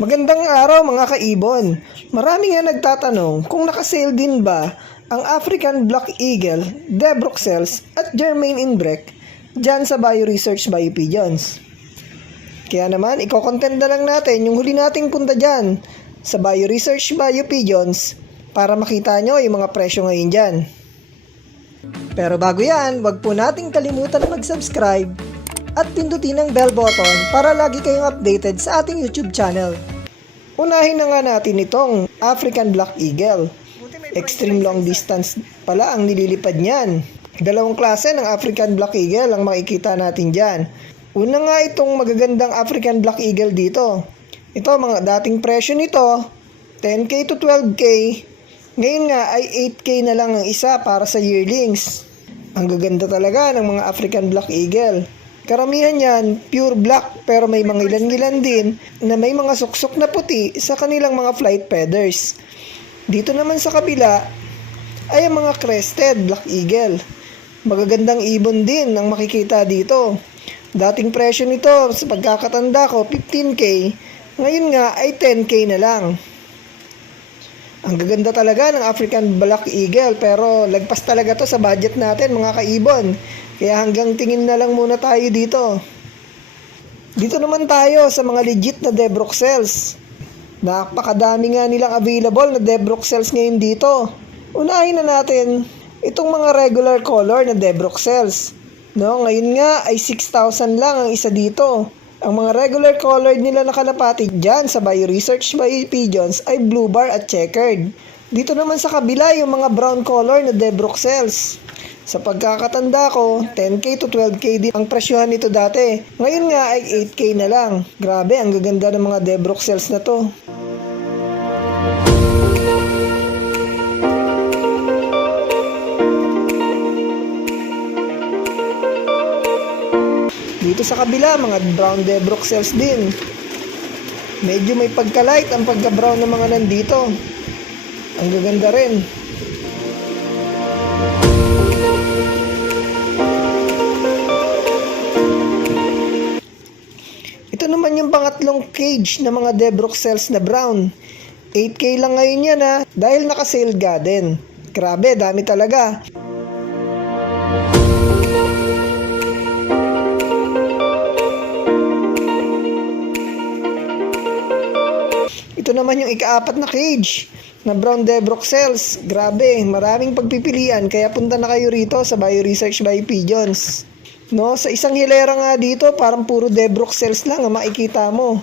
Magandang araw mga kaibon. Marami nga nagtatanong kung nakasale din ba ang African Black Eagle, Debroxels at Germain Inbrek dyan sa Bio Research Bio Pigeons. Kaya naman, iko-content na lang natin yung huli nating punta dyan sa Bio Research Bio Pigeons para makita nyo yung mga presyo ngayon dyan. Pero bago yan, wag po nating kalimutan mag-subscribe at pindutin ang bell button para lagi kayong updated sa ating YouTube channel. Unahin na nga natin itong African Black Eagle. Extreme long distance pala ang nililipad niyan. Dalawang klase ng African Black Eagle ang makikita natin dyan. Una nga itong magagandang African Black Eagle dito. Ito mga dating presyo nito, 10k to 12k. Ngayon nga ay 8k na lang ang isa para sa yearlings. Ang gaganda talaga ng mga African Black Eagle. Karamihan yan, pure black pero may mga ilan-ilan din na may mga suksok na puti sa kanilang mga flight feathers. Dito naman sa kabila ay ang mga crested Black Eagle. Magagandang ibon din ang makikita dito. Dating presyo nito sa pagkakatanda ko 15k, ngayon nga ay 10k na lang. Ang gaganda talaga ng African Black Eagle pero lagpas talaga to sa budget natin mga kaibon. Kaya hanggang tingin na lang muna tayo dito. Dito naman tayo sa mga legit na Debroxels. Napakadami nga nilang available na Debroxels ngayon dito. Unahin na natin itong mga regular color na Debroxels. No, ngayon nga ay 6,000 lang ang isa dito. Ang mga regular colored nila na kalapati dyan sa Bio Research by Pigeons ay blue bar at checkered. Dito naman sa kabila yung mga brown color na Debroxels. Sa pagkakatanda ko, 10k to 12k din ang presyohan nito dati. Ngayon nga ay 8k na lang. Grabe, ang gaganda ng mga Debroxels na to. Dito sa kabila, mga brown Debroxels din. Medyo may pagka-light ang pagka-brown ng mga nandito. Ang gaganda rin. Naman yung pangatlong cage ng mga Debroxels na brown. 8k lang ngayon yan ha, dahil naka-sale garden. Grabe, dami talaga. Ito naman yung ikaapat na cage na brown Debroxels. Grabe, maraming pagpipilian kaya punta na kayo rito sa Bio Research by Pigeons. No, sa isang hilera nga dito, parang puro Debroxels lang ang makikita mo.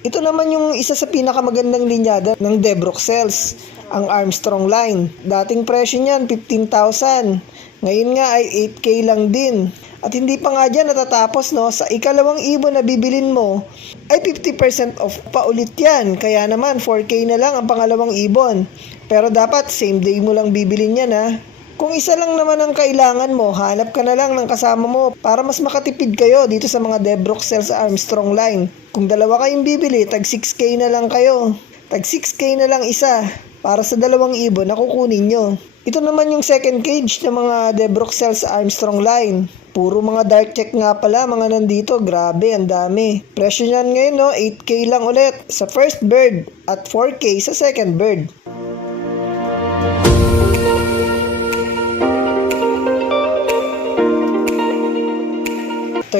Ito naman yung isa sa pinakamagandang linyada ng Debroxels, ang Armstrong line. Dating presyo niyan 15,000. Ngayon nga ay 8k lang din. At hindi pa nga dyan natatapos no, sa ikalawang ibon na bibilin mo ay 50% off pa ulit yan. Kaya naman 4k na lang ang pangalawang ibon. Pero dapat same day mo lang bibilin yan ha. Kung isa lang naman ang kailangan mo, hanap ka na lang ng kasama mo para mas makatipid kayo dito sa mga Debroxel sa Armstrong line. Kung dalawa kayong bibili, tag 6k na lang kayo. Tag 6k na lang isa para sa dalawang ibon na kukunin nyo. Ito naman yung second cage ng mga Debroxel sa Armstrong line. Puro mga dark check nga pala mga nandito. Grabe, ang dami. Presyo niyan ngayon no, 8k lang ulit sa first bird at 4k sa second bird.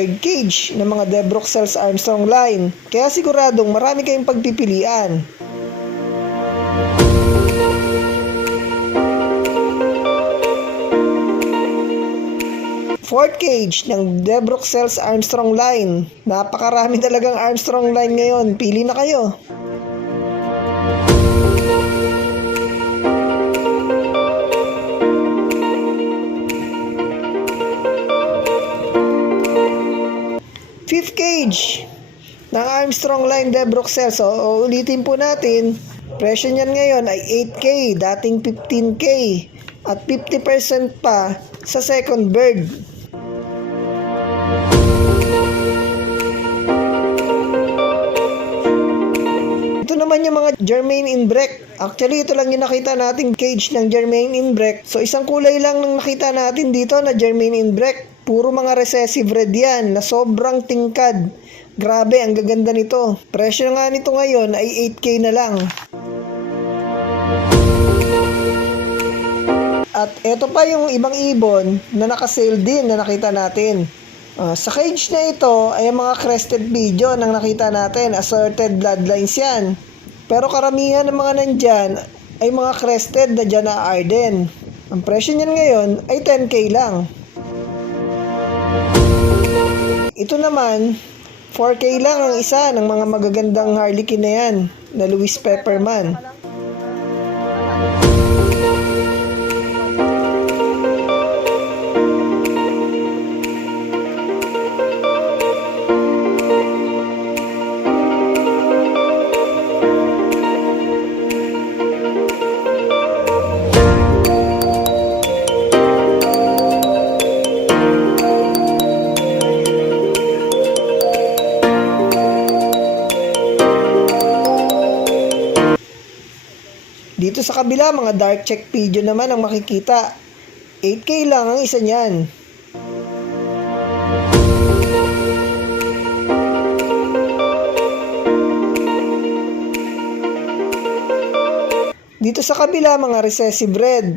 Third cage ng mga Debroxels Armstrong line. Kaya siguradong marami kayong pagpipilian. Fourth cage ng Debroxels Armstrong line. Napakarami talagang Armstrong line ngayon. Pili na kayo. Fifth cage ng Armstrong Line Debroxel. So, ulitin po natin, presyo niyan ngayon ay 8K, dating 15K, at 50% pa sa second bird. Ito naman yung mga Germain Inbrek. Actually, ito lang yung nakita nating cage ng Germain Inbrek. So, isang kulay lang nang nakita natin dito na Germain Inbrek. Puro mga recessive red yan na sobrang tingkad. Grabe, ang gaganda nito. Presyo nga nito ngayon ay 8K na lang. At eto pa yung ibang ibon na nakasale din na nakita natin. Ah, sa cage na ito ay mga crested pigeon ang nakita natin. Assorted bloodlines yan. Pero karamihan ng mga nandyan ay mga crested na dyan na Arden. Ang presyo niyan ngayon ay 10k lang. Ito naman, 4k lang ang isa ng mga magagandang harlequin na yan na Louis Pepperman. Kabila, mga dark check pigeon naman ang makikita. 8k lang ang isa niyan. Dito sa kabila, mga recessive red.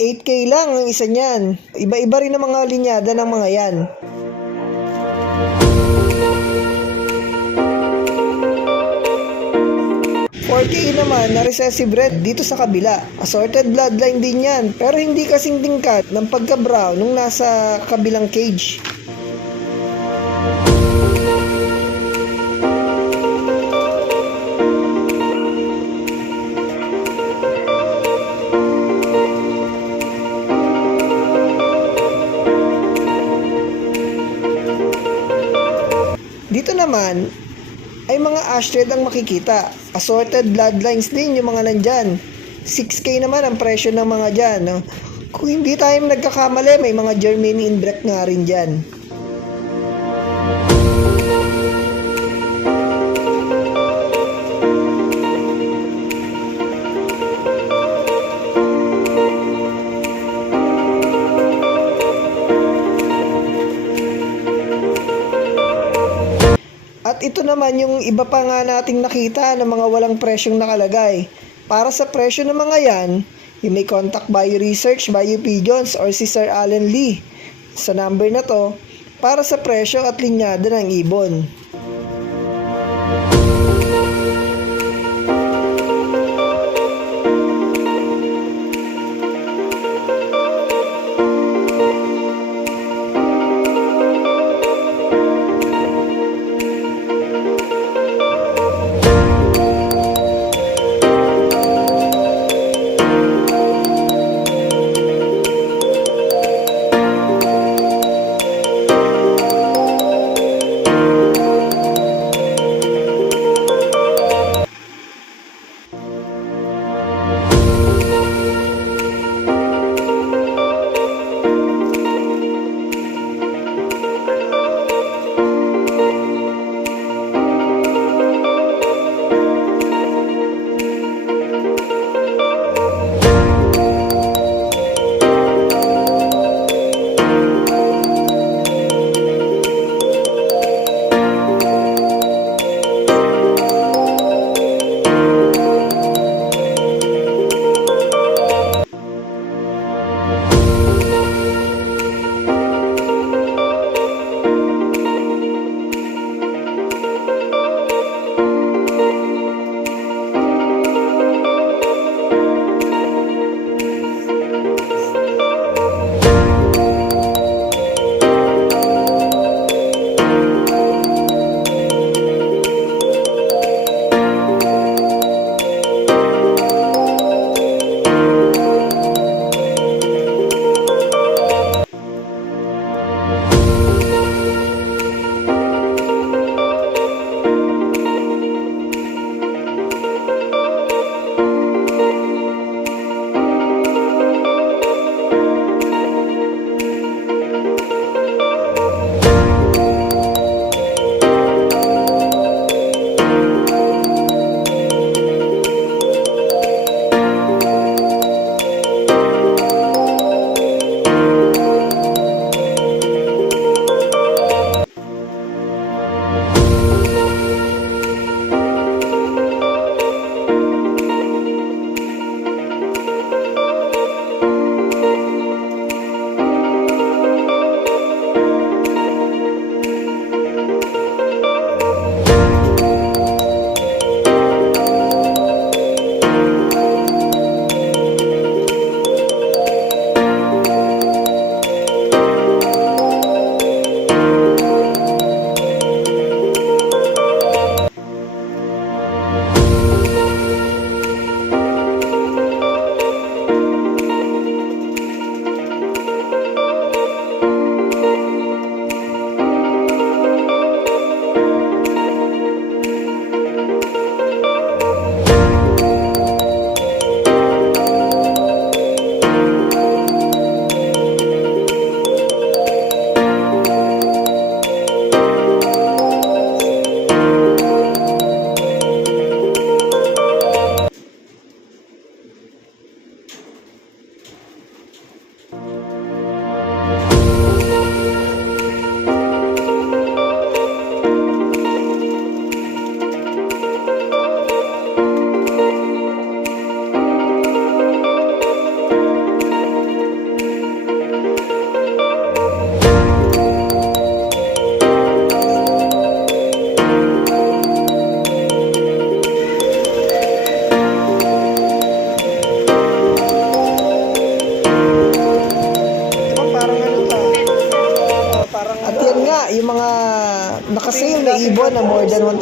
8k lang ang isa niyan. Iba-iba rin ang mga linyada ng mga yan. K naman na recessive red dito sa kabila. Assorted bloodline din yan. Pero hindi kasing tingkat ng pagka-brown nung nasa kabilang cage. Dito naman, ay mga ashred ang makikita. Assorted bloodlines din yung mga nandyan. 6K naman ang presyo ng mga dyan. No? Kung hindi tayo nagkakamali, may mga Germany inbreak nga rin dyan. At ito naman yung iba pa nga nating nakita ng mga walang presyong nakalagay. Para sa presyo ng mga yan, yung may contact bio research, bio pigeons, or si Sir Allen Lee. Sa number na to, para sa presyo at linyada ng ibon.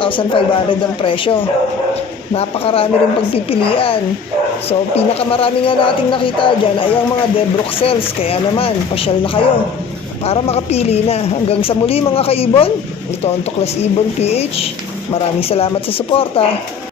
1,500 ang presyo. Napakarami rin pagpipilian. So, pinakamarami nga nating nakita dyan ay ang mga Debrock cells. Kaya naman, pasyal na kayo para makapili na. Hanggang sa muli mga kaibon, ito ang Tuklas Ibon PH. Maraming salamat sa suporta.